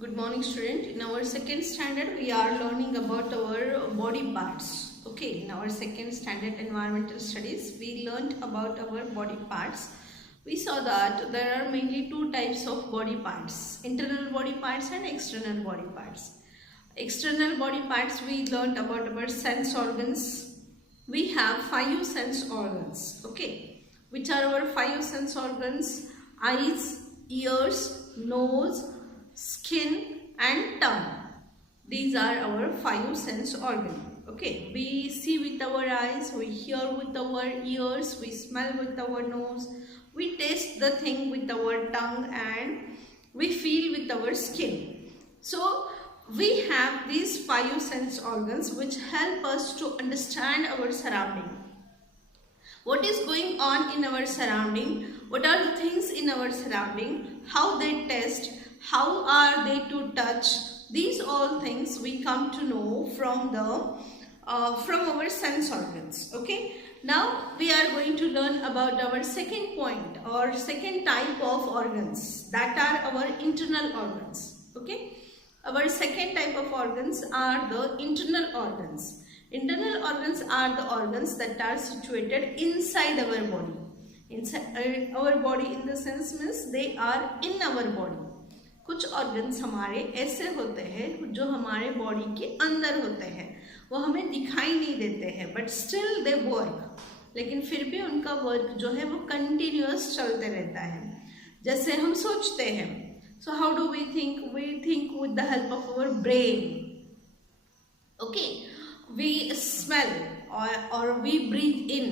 Good morning, student. In our second standard, we are learning about our body parts. Okay, in our second standard environmental studies, we learned about our body parts. We saw that there are mainly two types of body parts, internal body parts and external body parts. External body parts, we learned about our sense organs. We have five sense organs, okay, which are our five sense organs: eyes, ears, nose, skin and tongue. These are our five sense organs. Okay, we see with our eyes, we hear with our ears, we smell with our nose, we taste the thing with our tongue, and we feel with our skin. So we have these five sense organs which help us to understand our surrounding. What is going on in our surrounding? What are the things in our surrounding? How they taste? How are they to touch? These all things we come to know from our sense organs. Okay. Now we are going to learn about our second point or second type of organs, that are our internal organs. Okay. Our second type of organs are the internal organs. Internal organs are the organs that are situated inside our body. Inside our body in the sense means they are in our body. कुछ organs हमारे ऐसे होते हैं जो हमारे body के अंदर होते हैं, वो हमें दिखाई नहीं देते हैं, बट स्टिल दे वर्क. लेकिन फिर भी उनका वर्क जो है वो कंटिन्यूअस चलते रहता है. जैसे हम सोचते हैं, so how do we think? We think with the help of our brain. Okay, we smell or we breathe in.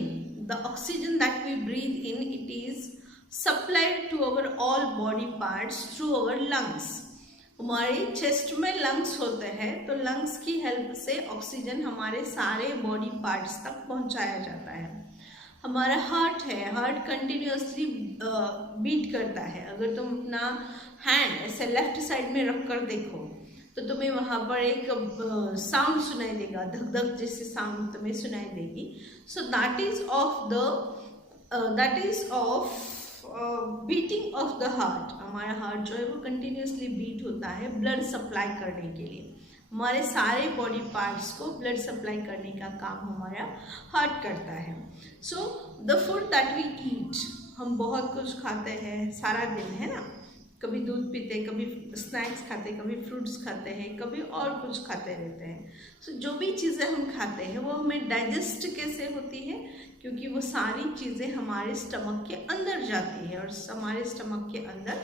The oxygen that we breathe in, it is supplied to our all body parts through our lungs. हमारे chest में lungs होते हैं, तो lungs की help से oxygen हमारे सारे body parts तक पहुंचाया जाता है. हमारा हार्ट है, हार्ट कंटिन्यूअसली बीट करता है. अगर तुम अपना हैंड ऐसे लेफ्ट साइड में रख कर देखो तो तुम्हें वहाँ पर एक साउंड सुनाई देगा, धक धक जैसी साउंड तुम्हें सुनाई देगी. So that is of beating of the heart. हमारा हार्ट जो है वो कंटिन्यूअसली बीट होता है ब्लड सप्लाई करने के लिए. हमारे सारे बॉडी पार्ट्स को ब्लड सप्लाई करने का काम हमारा हार्ट करता है. So the food that we eat, हम बहुत कुछ खाते हैं सारा दिन, है ना. कभी दूध पीते, कभी स्नैक्स खाते, कभी फ्रूट्स खाते हैं, कभी और कुछ खाते रहते हैं. सो जो भी चीज़ें हम खाते हैं वो हमें डाइजेस्ट कैसे होती है? क्योंकि वो सारी चीज़ें हमारे स्टमक के अंदर जाती है और हमारे स्टमक के अंदर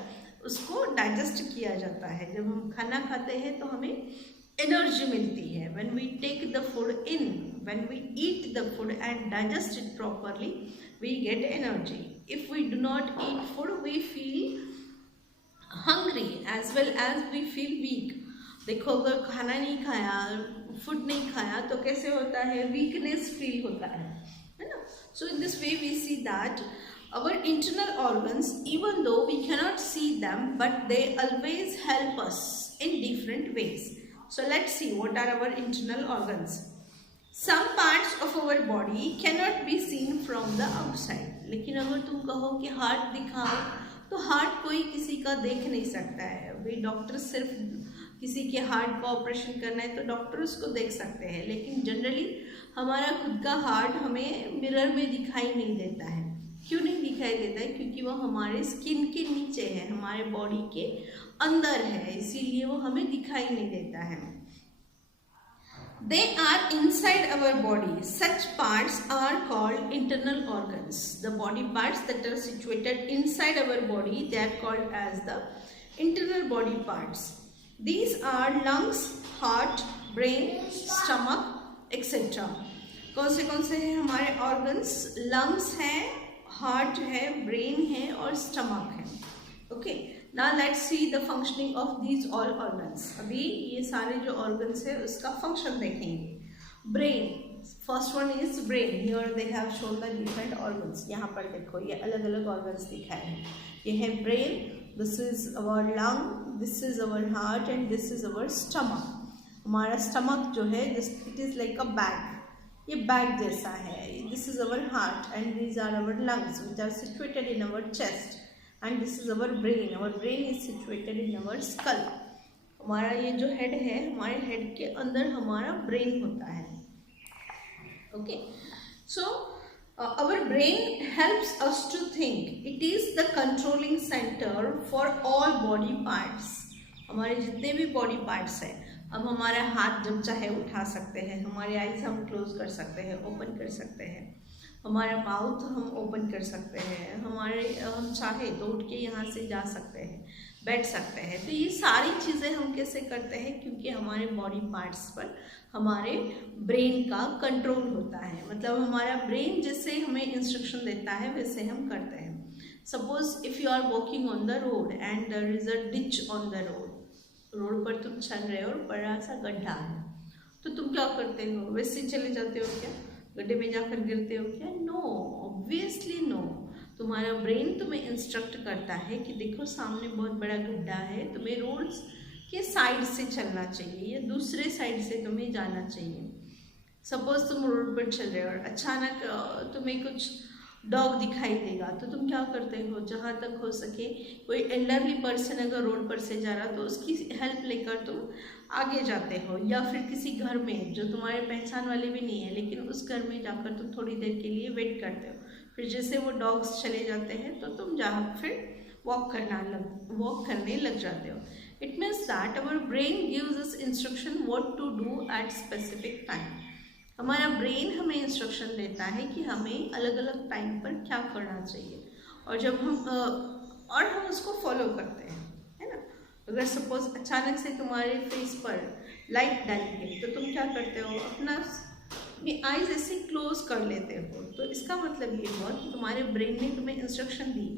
उसको डाइजेस्ट किया जाता है. जब हम खाना खाते हैं तो हमें एनर्जी मिलती है. When we take the food in, when we eat the food and digest it properly, we get energy. If we do not eat food, we feel hungry as well as we feel weak. देखो, अगर खाना नहीं खाया, food नहीं खाया तो कैसे होता है? वीकनेस फील होता है ना. So in this way we see that our internal organs, even though we cannot see them, but they always help us in different ways. So let's see what are our internal organs. Some parts of our body cannot be seen from the outside. लेकिन अगर तुम कहो कि heart दिखाओ, तो heart कोई किसी का देख नहीं सकता है. वे डॉक्टर सिर्फ किसी के हार्ट का ऑपरेशन करना है तो डॉक्टर उसको देख सकते हैं, लेकिन जनरली हमारा खुद का हार्ट हमें मिरर में दिखाई नहीं देता है. क्यों नहीं दिखाई देता है? क्योंकि वो हमारे स्किन के नीचे है, हमारे बॉडी के अंदर है, इसीलिए वो हमें दिखाई नहीं देता है. They are inside our body. Such parts are called internal organs. The body parts that are situated inside our body, they are called as the internal body parts. These are lungs, heart, brain, stomach, etc. कौन से हैं हमारे organs? Lungs हैं, heart है, brain है और stomach है. Okay, now let's see the functioning of these all organs. अभी ये सारे जो ऑर्गन्स है उसका फंक्शन देखेंगे. Brain, first one is brain. Here they have shown the different organs. यहाँ पर देखो ये अलग अलग ऑर्गन्स दिखाए हैं. ये है brain, this is our lung, this is our heart and this is our stomach. हमारा स्टमक जो है it is like a bag, ये बैग जैसा है. This is our heart and these are our lungs which are situated in our chest, and this is our brain. Our brain is situated in our skull. हमारा ये जो head है, हमारे head के अंदर हमारा ब्रेन होता है। Okay, so our brain helps us to think. It is the controlling centre for all body parts. हमारे जितने भी बॉडी पार्ट्स हैं, अब हमारा हाथ जब चाहे उठा सकते हैं, हमारे आईज हम क्लोज कर सकते हैं, ओपन कर सकते हैं, हमारा माउथ हम ओपन कर सकते हैं, हम चाहे तो उठ के यहाँ से जा सकते हैं, बैठ सकते हैं। तो ये सारी चीज़ें हम कैसे करते हैं? क्योंकि हमारे बॉडी पार्ट्स पर हमारे ब्रेन का कंट्रोल होता है। मतलब हमारा ब्रेन जैसे हमें इंस्ट्रक्शन देता है वैसे हम करते हैं। Suppose if you are walking on the road and there is a ditch on the road पर तुम चल रहे हो और बड़ा सा गड्ढा है, तो तुम क्या करते हो? वैसे ही चले जाते हो क्या? गड्ढे में जाकर गिरते हो क्या? No, obviously no. तुम्हारा ब्रेन तुम्हें इंस्ट्रक्ट करता है कि देखो सामने बहुत बड़ा गड्ढा है, तुम्हें रोड के साइड से चलना चाहिए या दूसरे साइड से तुम्हें जाना चाहिए। सपोज तुम रोड पर चल रहे हो और अचानक तुम्हें कुछ डॉग दिखाई देगा, तो तुम क्या करते हो? जहाँ तक हो सके कोई एल्डरली पर्सन अगर रोड पर से जा रहा तो उसकी हेल्प लेकर तुम आगे जाते हो, या फिर किसी घर में जो तुम्हारे पहचान वाले भी नहीं है लेकिन उस घर में जाकर तुम थोड़ी देर के लिए वेट करते हो। फिर जैसे वो डॉग्स चले जाते हैं तो तुम जहाँ फिर वॉक करने लग जाते हो। It means that our brain gives us instruction what to do at specific time. हमारा ब्रेन हमें इंस्ट्रक्शन देता है कि हमें अलग अलग टाइम पर क्या करना चाहिए, और जब हम उसको फॉलो करते हैं, है ना। अगर सपोज अचानक से तुम्हारे फेस पर लाइट डाली गई तो तुम क्या करते हो? अपनी आईज ऐसे क्लोज कर लेते हो। तो इसका मतलब ये हुआ कि तुम्हारे ब्रेन ने तुम्हें इंस्ट्रक्शन दी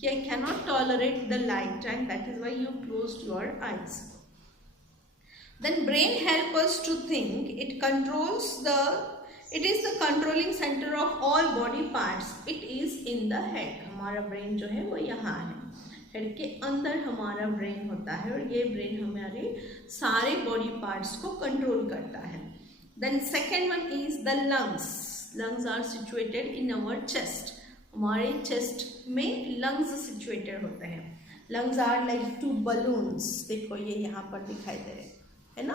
कि I can not tolerate the light and that is why you closed your eyes. Then brain helps us to think. It is the controlling center of all body parts. It is in the head. हमारा brain जो है वो यहाँ है, head के अंदर हमारा brain होता है, और ये ब्रेन हमारे सारे बॉडी पार्ट्स को कंट्रोल करता है। Then second one is the lungs. Lungs are situated in our chest. हमारे चेस्ट में lungs situated होते हैं। Lungs are like two balloons. देखो ये यहाँ पर दिखाई दे रहे है ना,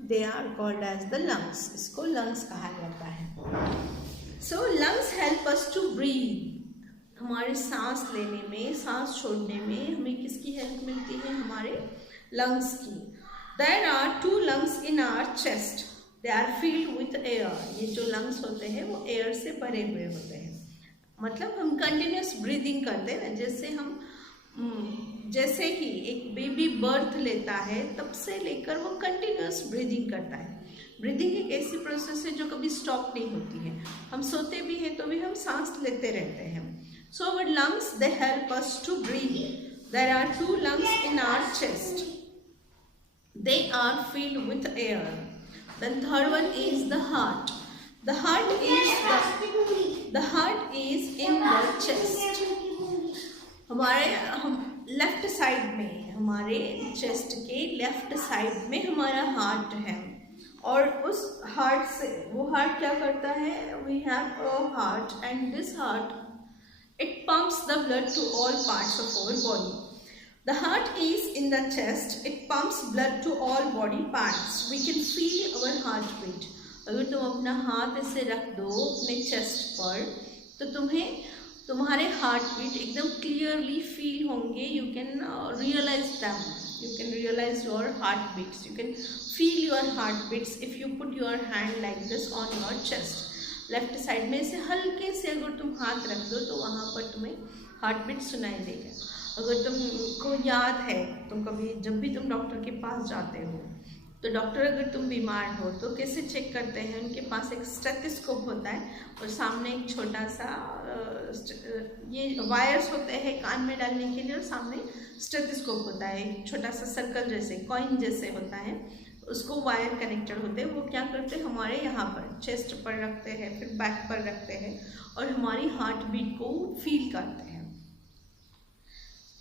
they are called as the lungs. इसको लंग्स कहा जाता है। So lungs help us to breathe. हमारे सांस लेने में, सांस छोड़ने में हमें किसकी हेल्प मिलती है? हमारे लंग्स की। There are 2 lungs in our chest. They are filled with air. ये जो लंग्स होते हैं वो एयर से भरे हुए होते हैं। मतलब हम कंटिन्यूस ब्रीदिंग करते हैं ना, जैसे ही एक बेबी बर्थ लेता है तब से लेकर वो कंटिन्यूस ब्रीदिंग करता है। ब्रीदिंग एक ऐसी प्रोसेस है जो कभी स्टॉप नहीं होती है। हम सोते भी हैं तो भी हम सांस लेते रहते हैं। So our lungs they help us to breathe. There are 2 lungs in our chest. They are filled with air. Then third one is the heart. The heart is in the chest. हम left side में, हमारे chest के left side में हमारा heart है, और उस heart से वो हार्ट क्या करता है? We have a heart and this heart it pumps the blood to all parts of our body. The heart is in the chest, it pumps blood to all body parts. We can feel our heart beat. अगर तुम अपना हाथ ऐसे रख दो अपने chest पर तो तुम्हारे हार्ट बीट एकदम क्लियरली फील होंगे। You can realise them, you can realise your heart beats, you can feel your heart beats if you put your hand like this on your chest. Left side में से हल्के से अगर तुम हाथ रख दो तो वहाँ पर तुम्हें हार्ट बीट सुनाई देगा। अगर तुमको याद है, तुम कभी जब भी तुम डॉक्टर के पास जाते हो तो डॉक्टर अगर तुम बीमार हो तो कैसे चेक करते हैं? उनके पास एक स्टेथोस्कोप होता है और सामने एक छोटा सा ये वायर्स होते हैं कान में डालने के लिए, और सामने स्टेथोस्कोप होता है, एक छोटा सा सर्कल जैसे कॉइन जैसे होता है, उसको वायर कनेक्टेड होते हैं। वो क्या करते हैं? हमारे यहाँ पर चेस्ट पर रखते हैं, फिर बैक पर रखते हैं, और हमारी हार्ट बीट को फील करते हैं,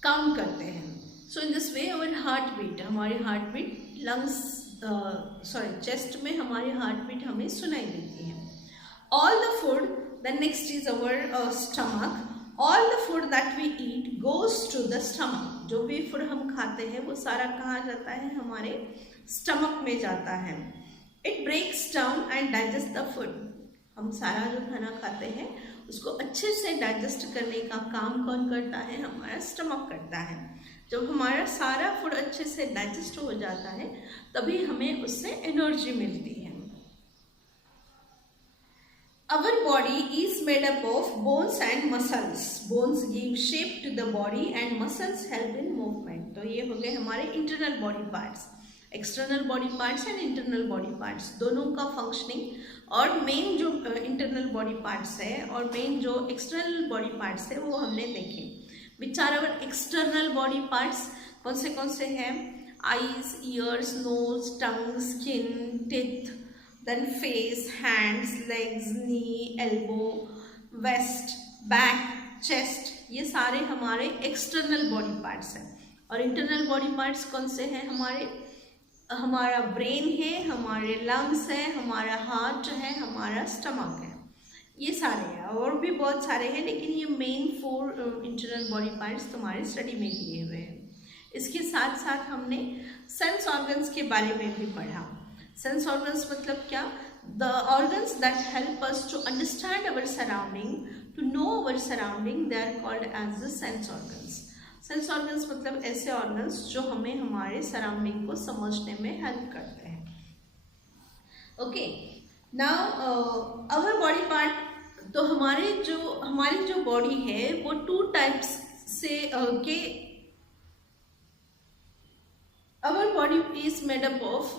काउंट करते हैं। So in this way our heart beat, हमारी हार्ट बीट चेस्ट में हमारी हार्ट बीट हमें सुनाई देती है। All the food, the next is our stomach. All the food that we eat goes to the stomach. जो भी फूड हम खाते हैं वो सारा कहाँ जाता है, हमारे स्टमक में जाता है। It breaks down and digest the food. हम सारा जो खाना खाते हैं उसको अच्छे से डाइजेस्ट करने का काम कौन करता है, हमारा स्टमक करता है। जब हमारा सारा फूड अच्छे से डाइजेस्ट हो जाता है तभी हमें उससे एनर्जी मिलती है। Our body is made up of bones and muscles. Bones give shape to the body and muscles help in movement. तो ये हो गए हमारे internal body parts. External body parts and internal body parts दोनों का functioning और main जो internal body parts है और मेन जो एक्सटर्नल बॉडी पार्ट्स है वो हमने देखे। Which are our external body parts, कौन से हैं? Eyes, ears, nose, tongue, skin, teeth, then face, hands, legs, knee, elbow, waist, back, chest, ये सारे हमारे एक्सटर्नल बॉडी पार्ट्स हैं। और इंटरनल बॉडी पार्ट्स कौन से हैं हमारे? हमारा ब्रेन है, हमारे लंग्स हैं, हमारा हार्ट है, हमारा स्टमक है, ये सारे हैं। और भी बहुत सारे हैं लेकिन ये मेन 4 इंटरनल बॉडी पार्ट्स तुम्हारे स्टडी में दिए हुए हैं। इसके साथ साथ हमने सेंस ऑर्गन्स के बारे में भी पढ़ा। सेंस ऑर्गन्स मतलब क्या? The organs that help us to understand our surrounding, to know our surrounding, they are called as the sense organs. Sense organs मतलब ऐसे ऑर्गन्स जो हमें हमारे सराउंडिंग को समझने में हेल्प करते हैं। Okay, now our body part, तो हमारी जो बॉडी है वो 2 टाइप्स से के our body is made up of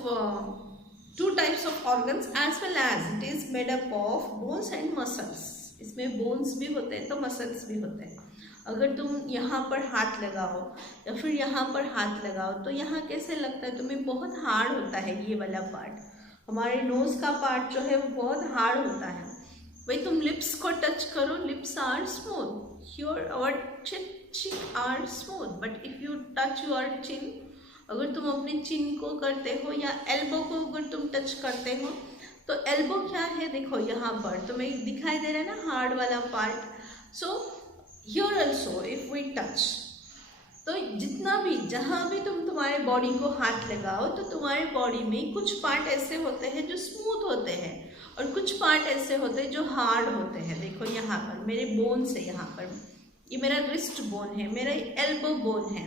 2 types of organs as well as it is made up of bones and muscles. इसमें bones भी होते हैं तो muscles भी होते हैं। अगर तुम यहाँ पर हाथ लगाओ या फिर यहाँ पर हाथ लगाओ तो यहाँ कैसे लगता है तुम्हें? बहुत हार्ड होता है ये वाला पार्ट। हमारे नोज का पार्ट जो है वो बहुत हार्ड होता है। वही तुम लिप्स को टच करो, लिप्स आर स्मूथ, योर और chin are smooth, but if you touch your chin, अगर तुम अपने चिन को करते हो या एल्बो को अगर तुम टच करते हो तो एल्बो क्या है, देखो यहाँ पर तुम्हें दिखाई दे रहा है ना हार्ड वाला part. So here also if we touch, तो जितना भी जहाँ भी तुम तुम्हारे बॉडी को हाथ लगाओ तो तुम्हारे बॉडी में कुछ पार्ट ऐसे होते हैं जो स्मूथ होते हैं और कुछ पार्ट ऐसे होते हैं जो हार्ड होते हैं। देखो यहाँ पर मेरे बोन से, यहाँ पर ये मेरा रिस्ट बोन है, मेरा एल्बो बोन है,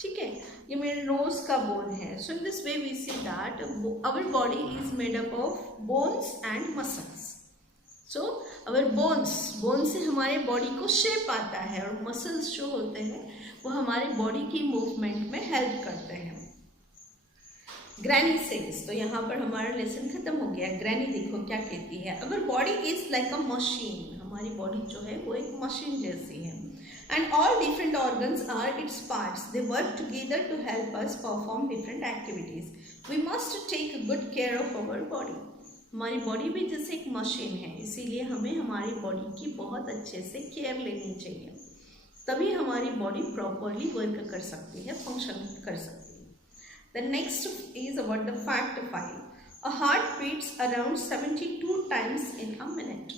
ठीक है, ये मेरे नोज का बोन है। So in this way we see that our body is made up of bones and muscles. So our bones से हमारे बॉडी को शेप आता है और मसल्स जो होते हैं वो हमारे बॉडी की मूवमेंट में हेल्प करते हैं। ग्रैनी सेज, तो यहाँ पर हमारा लेसन खत्म हो गया। ग्रैनी देखो क्या कहती है, our body is like a machine. हमारी बॉडी जो है वो एक मशीन जैसी है। And all different organs are its parts. They work together to help us perform different activities. We must take good care of our body. हमारी body भी जैसे एक मशीन है, इसीलिए हमें हमारी बॉडी की बहुत अच्छे से केयर लेनी चाहिए, तभी हमारी बॉडी प्रॉपरली वर्क कर सकती है, फंक्शन कर सकती है। The next is about the fact 5. A heart beats around 72 times in a minute.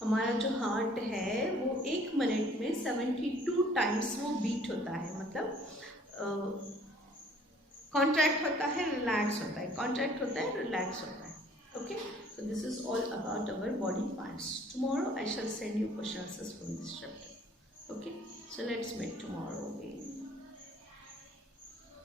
हमारा जो हार्ट है वो 1 मिनट में 72 टाइम्स वो बीट होता है, मतलब कॉन्ट्रैक्ट होता है, रिलैक्स होता है, कॉन्ट्रैक्ट होता है, रिलैक्स होता है। Okay, so this is all about our body parts. Tomorrow I shall send you question answers from this chapter. Okay, so let's meet tomorrow.